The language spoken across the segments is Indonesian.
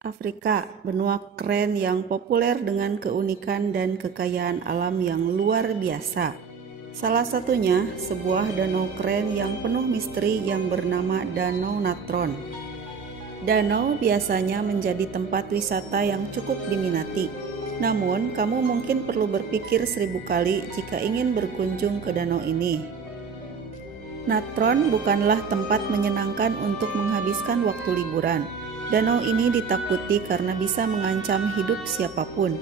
Afrika, benua keren yang populer dengan keunikan dan kekayaan alam yang luar biasa. Salah satunya sebuah danau keren yang penuh misteri yang bernama Danau Natron. Danau biasanya menjadi tempat wisata yang cukup diminati. Namun, kamu mungkin perlu berpikir 1000 kali jika ingin berkunjung ke danau ini. Natron bukanlah tempat menyenangkan untuk menghabiskan waktu liburan. Danau ini ditakuti karena bisa mengancam hidup siapapun.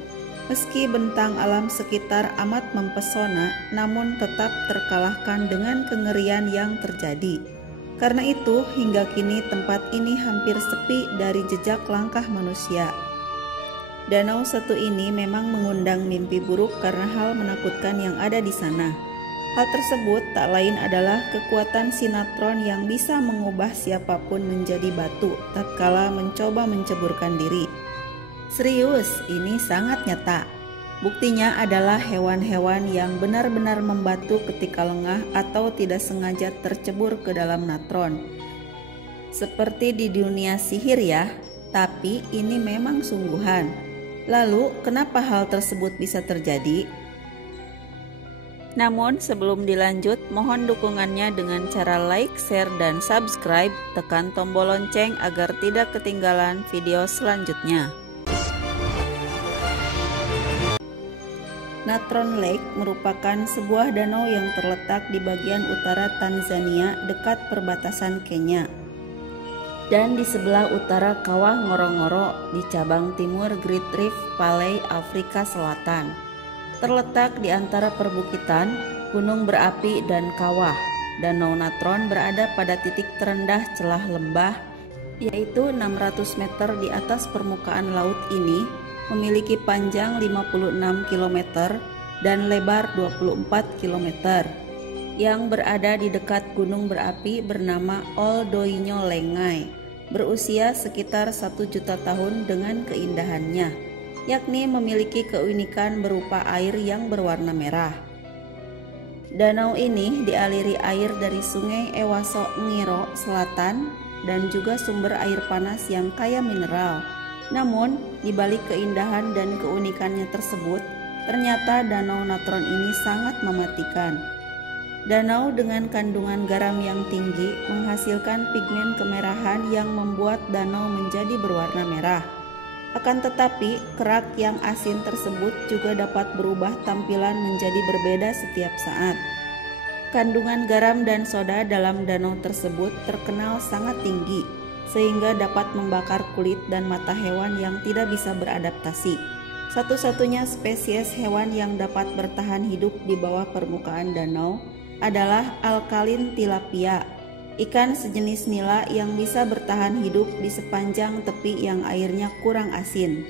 Meski bentang alam sekitar amat mempesona, namun tetap terkalahkan dengan kengerian yang terjadi. Karena itu, hingga kini tempat ini hampir sepi dari jejak langkah manusia. Danau satu ini memang mengundang mimpi buruk karena hal menakutkan yang ada di sana. Hal tersebut tak lain adalah kekuatan sinetron yang bisa mengubah siapapun menjadi batu tatkala mencoba menceburkan diri. Serius, ini sangat nyata. Buktinya adalah hewan-hewan yang benar-benar membatu ketika lengah atau tidak sengaja tercebur ke dalam natron. Seperti di dunia sihir ya, tapi ini memang sungguhan. Lalu, kenapa hal tersebut bisa terjadi? Namun sebelum dilanjut, mohon dukungannya dengan cara like, share, dan subscribe. Tekan tombol lonceng agar tidak ketinggalan video selanjutnya. Natron Lake merupakan sebuah danau yang terletak di bagian utara Tanzania dekat perbatasan Kenya. Dan di sebelah utara Kawah Ngorongoro di cabang timur Great Rift Valley, Afrika Selatan. Terletak di antara perbukitan, gunung berapi, dan kawah. Danau Natron berada pada titik terendah celah lembah, yaitu 600 meter di atas permukaan laut ini, memiliki panjang 56 km dan lebar 24 km, yang berada di dekat gunung berapi bernama Ol Doinyo Lengai, berusia sekitar 1 juta tahun dengan keindahannya, yakni memiliki keunikan berupa air yang berwarna merah. Danau ini dialiri air dari Sungai Ewaso Ngiro Selatan dan juga sumber air panas yang kaya mineral. Namun, di balik keindahan dan keunikannya tersebut, ternyata Danau Natron ini sangat mematikan. Danau dengan kandungan garam yang tinggi menghasilkan pigmen kemerahan yang membuat danau menjadi berwarna merah. Akan tetapi, kerak yang asin tersebut juga dapat berubah tampilan menjadi berbeda setiap saat. Kandungan garam dan soda dalam danau tersebut terkenal sangat tinggi, sehingga dapat membakar kulit dan mata hewan yang tidak bisa beradaptasi. Satu-satunya spesies hewan yang dapat bertahan hidup di bawah permukaan danau adalah alkalin tilapia, ikan sejenis nila yang bisa bertahan hidup di sepanjang tepi yang airnya kurang asin.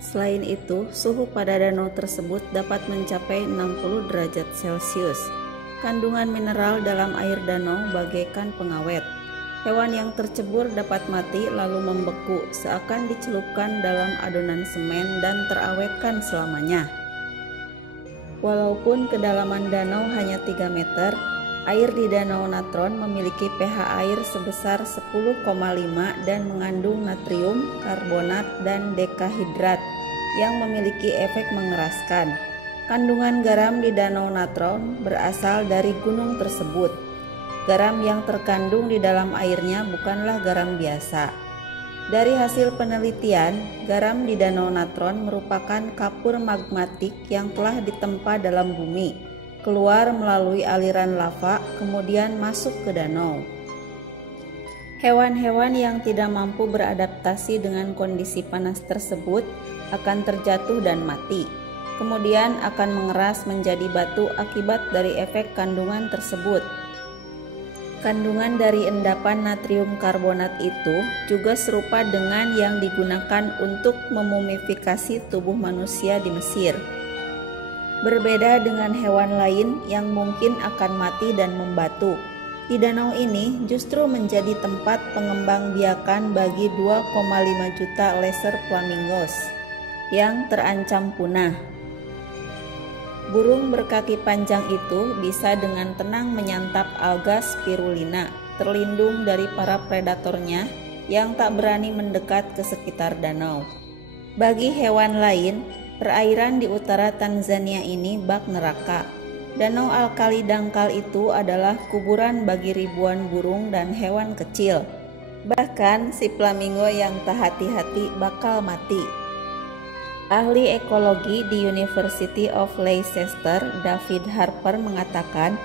Selain itu, suhu pada danau tersebut dapat mencapai 60 derajat Celcius. Kandungan mineral dalam air danau bagaikan pengawet. Hewan yang tercebur dapat mati lalu membeku seakan dicelupkan dalam adonan semen dan terawetkan selamanya. Walaupun kedalaman danau hanya 3 meter, air di Danau Natron memiliki pH air sebesar 10,5 dan mengandung natrium, karbonat, dan dekahidrat yang memiliki efek mengeraskan. Kandungan garam di Danau Natron berasal dari gunung tersebut. Garam yang terkandung di dalam airnya bukanlah garam biasa. Dari hasil penelitian, garam di Danau Natron merupakan kapur magmatik yang telah ditempa dalam bumi, keluar melalui aliran lava, kemudian masuk ke danau. Hewan-hewan yang tidak mampu beradaptasi dengan kondisi panas tersebut akan terjatuh dan mati, kemudian akan mengeras menjadi batu akibat dari efek kandungan tersebut. Kandungan dari endapan natrium karbonat itu juga serupa dengan yang digunakan untuk memumifikasi tubuh manusia di Mesir. Berbeda dengan hewan lain yang mungkin akan mati dan membatu, di danau ini justru menjadi tempat pengembangbiakan bagi 2,5 juta laser flamingos yang terancam punah. Burung berkaki panjang itu bisa dengan tenang menyantap alga spirulina terlindung dari para predatornya yang tak berani mendekat ke sekitar danau. Bagi hewan lain, perairan di utara Tanzania ini bak neraka. Danau alkali dangkal itu adalah kuburan bagi ribuan burung dan hewan kecil. Bahkan si flamingo yang tak hati-hati bakal mati. Ahli ekologi di University of Leicester, David Harper, mengatakan,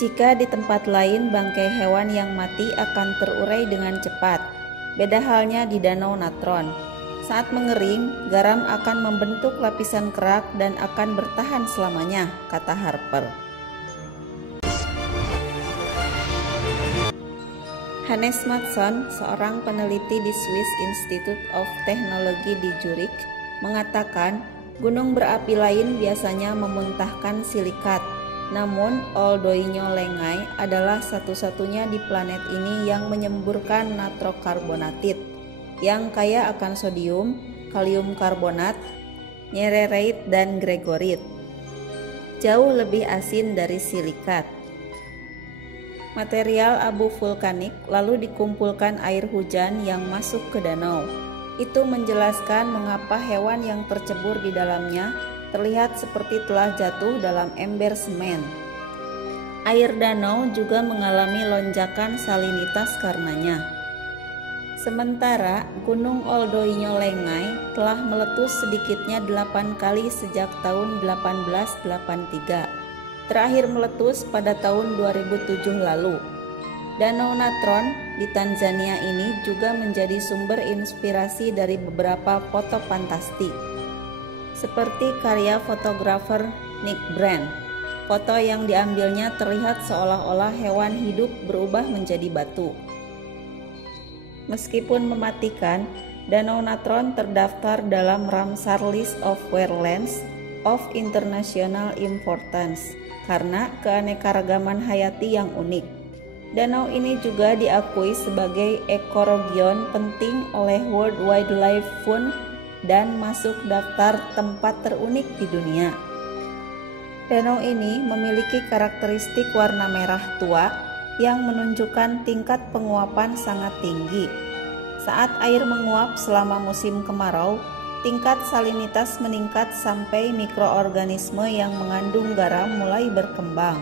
jika di tempat lain bangkai hewan yang mati akan terurai dengan cepat, beda halnya di Danau Natron. Saat mengering, garam akan membentuk lapisan kerak dan akan bertahan selamanya, kata Harper. Hannes Mattsson, seorang peneliti di Swiss Institute of Technology di Zurich, mengatakan gunung berapi lain biasanya memuntahkan silikat. Namun, Oldoinho Lengai adalah satu-satunya di planet ini yang menyemburkan natrokarbonatid yang kaya akan sodium, kalium karbonat, nyerereit, dan gregorit. Jauh lebih asin dari silikat. Material abu vulkanik lalu dikumpulkan air hujan yang masuk ke danau. Itu menjelaskan mengapa hewan yang tercebur di dalamnya terlihat seperti telah jatuh dalam ember semen. Air danau juga mengalami lonjakan salinitas karenanya. Sementara Gunung Oldoinho Lengai telah meletus sedikitnya 8 kali sejak tahun 1883. Terakhir meletus pada tahun 2007 lalu. Danau Natron di Tanzania ini juga menjadi sumber inspirasi dari beberapa foto fantastik, seperti karya fotografer Nick Brand. Foto yang diambilnya terlihat seolah-olah hewan hidup berubah menjadi batu. Meskipun mematikan, Danau Natron terdaftar dalam Ramsar List of Wetlands of International Importance karena keanekaragaman hayati yang unik. Danau ini juga diakui sebagai ekoregion penting oleh World Wildlife Fund dan masuk daftar tempat terunik di dunia. Danau ini memiliki karakteristik warna merah tua yang menunjukkan tingkat penguapan sangat tinggi. Saat air menguap selama musim kemarau, tingkat salinitas meningkat sampai mikroorganisme yang mengandung garam mulai berkembang.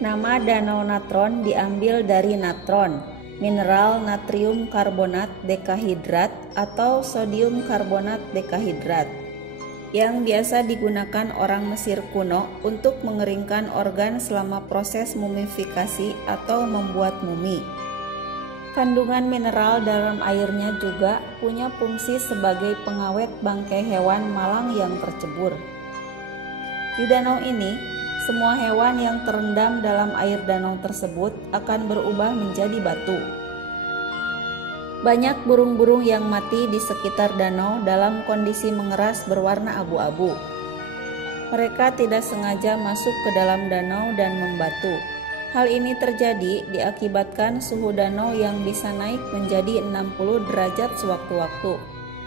Nama Danau Natron diambil dari natron, mineral natrium karbonat dekahidrat atau sodium karbonat dekahidrat, yang biasa digunakan orang Mesir kuno untuk mengeringkan organ selama proses mumifikasi atau membuat mumi. Kandungan mineral dalam airnya juga punya fungsi sebagai pengawet bangkai hewan malang yang tercebur. Di danau ini, semua hewan yang terendam dalam air danau tersebut akan berubah menjadi batu. Banyak burung-burung yang mati di sekitar danau dalam kondisi mengeras berwarna abu-abu. Mereka tidak sengaja masuk ke dalam danau dan membatu. Hal ini terjadi diakibatkan suhu danau yang bisa naik menjadi 60 derajat sewaktu-waktu,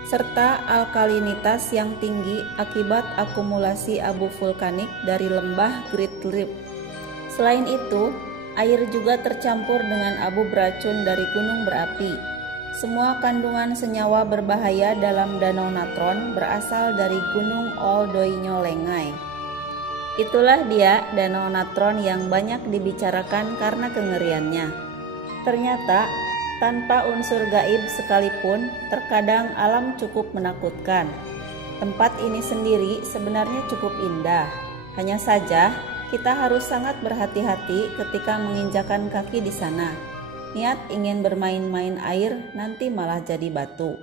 serta alkalinitas yang tinggi akibat akumulasi abu vulkanik dari lembah Great Leap. Selain itu, air juga tercampur dengan abu beracun dari gunung berapi. Semua kandungan senyawa berbahaya dalam Danau Natron berasal dari Gunung Oldoinho Lengai. Itulah dia Danau Natron yang banyak dibicarakan karena kengeriannya. Ternyata, tanpa unsur gaib sekalipun, terkadang alam cukup menakutkan. Tempat ini sendiri sebenarnya cukup indah. Hanya saja, kita harus sangat berhati-hati ketika menginjakan kaki di sana. Niat ingin bermain-main air, nanti malah jadi batu.